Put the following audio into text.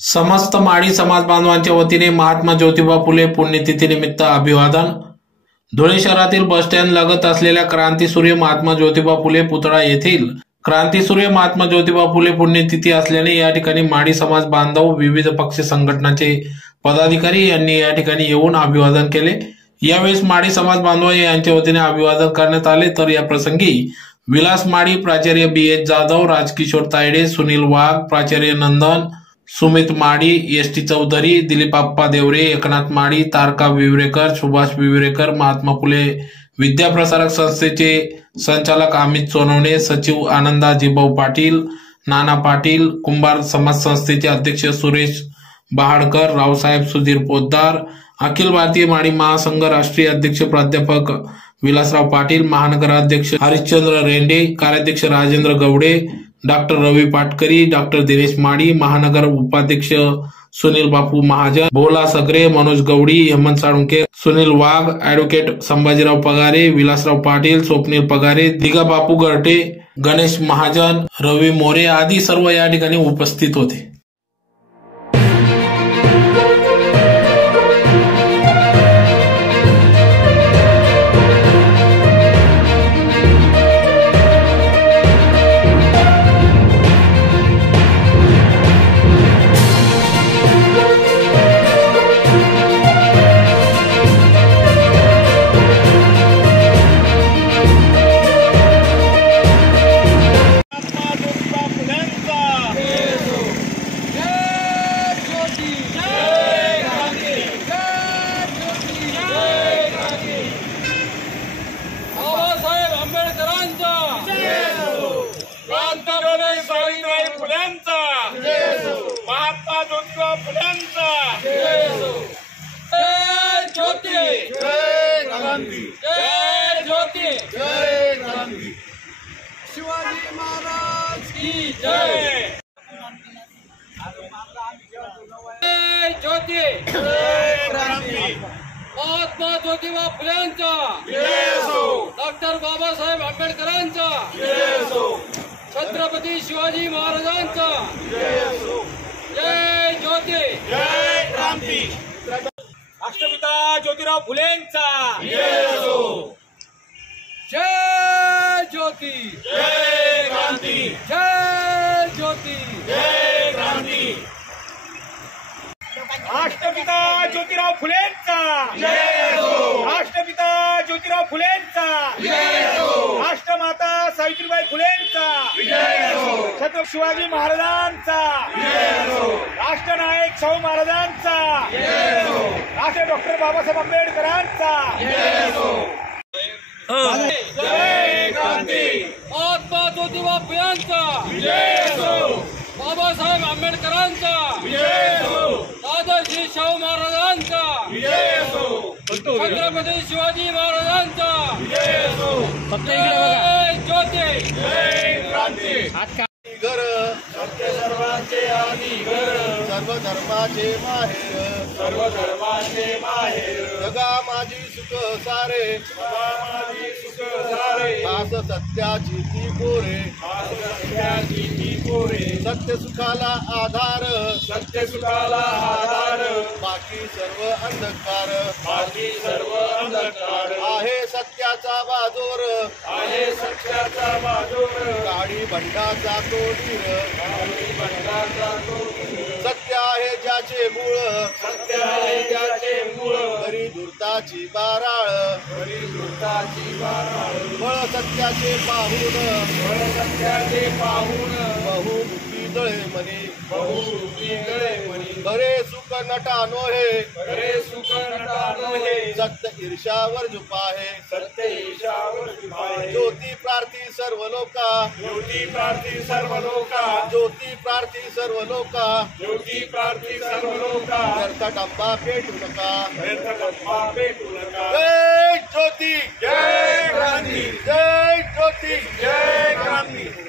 समस्त माळी समाज बांधवांच्या वतीने महात्मा ज्योतिबा फुले पुण्यतिथीनिमित्त अभिवादन। धुळे शहरातील बसस्टँड लगत असलेल्या क्रांतीसूर्य महात्मा ज्योतिबा फुले पुतळा येथील क्रांतीसूर्य महात्मा ज्योतिबा फुले पुण्यतिथी असल्याने या ठिकाणी माळी समाज बांधव विविध पक्ष संघटनाचे पदाधिकारी यांनी या ठिकाणी येऊन अभिवादन केले। यावेळी माळी समाज बांधव यांच्या वतीने अभिवादन करण्यात आले। तर या प्रसंगी विलास माळी, प्राचार्य BH जाधव, राजकिशोर तायडे, सुनील वाघ, प्राचार्य नंदन, सुमित माळी, ST चौधरी, दिलीपाप्पा देवरे, एकनाथ माळी, तारका विवरेकर, सुभाष विवरेकर, महात्मा फुले विद्याप्रसारक संस्थेचे संचालक अमित सोनवणे, सचिव आनंदा जिभाऊ पाटील, नाना पाटील, कुंभार समाज संस्थेचे अध्यक्ष सुरेश बहाडकर, रावसाहेब सुधीर पोद्दार, अखिल भारतीय माळी महासंघ राष्ट्रीय अध्यक्ष प्राध्यापक विलासराव पाटील, महानगर अध्यक्ष हरिश्चंद्र रेंडे, कार्याध्यक्ष राजेंद्र गवडे, डॉक्टर रवी पाटकरी, डॉक्टर दिनेश माळी, महानगर उपाध्यक्ष सुनील बापू महाजन, भोला सगरे, मनोज गवडी, हेमंत साळुंके, सुनील वाघ, ऍडव्होकेट संभाजीराव पगारे, विलासराव पाटील, स्वप्नील पगारे, दिगा बापू गरटे, गणेश महाजन, रवी मोरे आदी सर्व या ठिकाणी उपस्थित होते। शिवाजी महाराज की जय। जय ज्योती, जय क्रांती। महात्मा ज्योतिबा फुलेंचा डॉक्टर बाबासाहेब आंबेडकरांचा, छत्रपती शिवाजी महाराजांचा जय ज्योती, जय क्रांती। राष्ट्रपिता ज्योतिराव फुलेंचा जय ज्योती, जय क्रांती, जय ज्योती, जय क्रांती। राष्ट्रपिता ज्योतिराव फुलेंचा राष्ट्रपिता ज्योतिराव फुलेंचा राष्ट्रमाता सावित्रीबाई फुलेंचा छत्रपती शिवाजी महाराजांचा राष्ट्रनायक शाहू महाराजांचा राष्ट्र डॉक्टर बाबासाहेब आंबेडकरांचा जय क्रांती। महात्मा ज्योतिबा फुलेंचा बाबासाहेब आंबेडकरांचा दादाजी शाहू महाराजांचा छत्रपती शिवाजी महाराजांचा जय ज्योती, जय क्रांती। घर सत्य सर्वांचे आदी घर, सर्व धर्माचे माहेर, सर्व धर्माचे माहेर, जगा माझी सुख सारे, जगा माझी सुख सारे, आस सत्याची ती पोरे, आस सत्याची ती पोरे, सत्य सुखाला आधार, सत्य सुखाला आधार, बाकी सर्व अंधकार, बाकी सर्व अंधकार, आहे सत्याचा बाजोर, आहे सत्याचा बाजोर, काळी भंडाचा तोडीर, काळी भंडाचा तोडीर, सत्य आहे ज्याचे मूळ, सत्य आहे ज्याचे मूळ, खरी धूर्ताची बाराळ, खरी धूर्ताची बाराळ, बळ सत्याचे पाहून, बळ सत्याचे पाहून, बहुमुखी दळे मनी, बहुमुखी दळे मनी, बरे सुख नटा नोहे, बरे सुख नटा नोहे, सत्य ईर्ष्यावर झुपाहे, सत्य ईर्ष्यावर झुपाहे, ज्योती प्रार्थी सर्व लोका, ज्योती प्रार्थी सर्व लोका, ज्योती प्रार्थी सर्व लोका, ज्योती प्रार्थी सर्व लोका, व्यर्थ डब्बा पेटू नका, व्यर्थ डब्बा पेटू नका। जय ज्योती, जय क्रांती, जय ज्योती, जय क्रांती।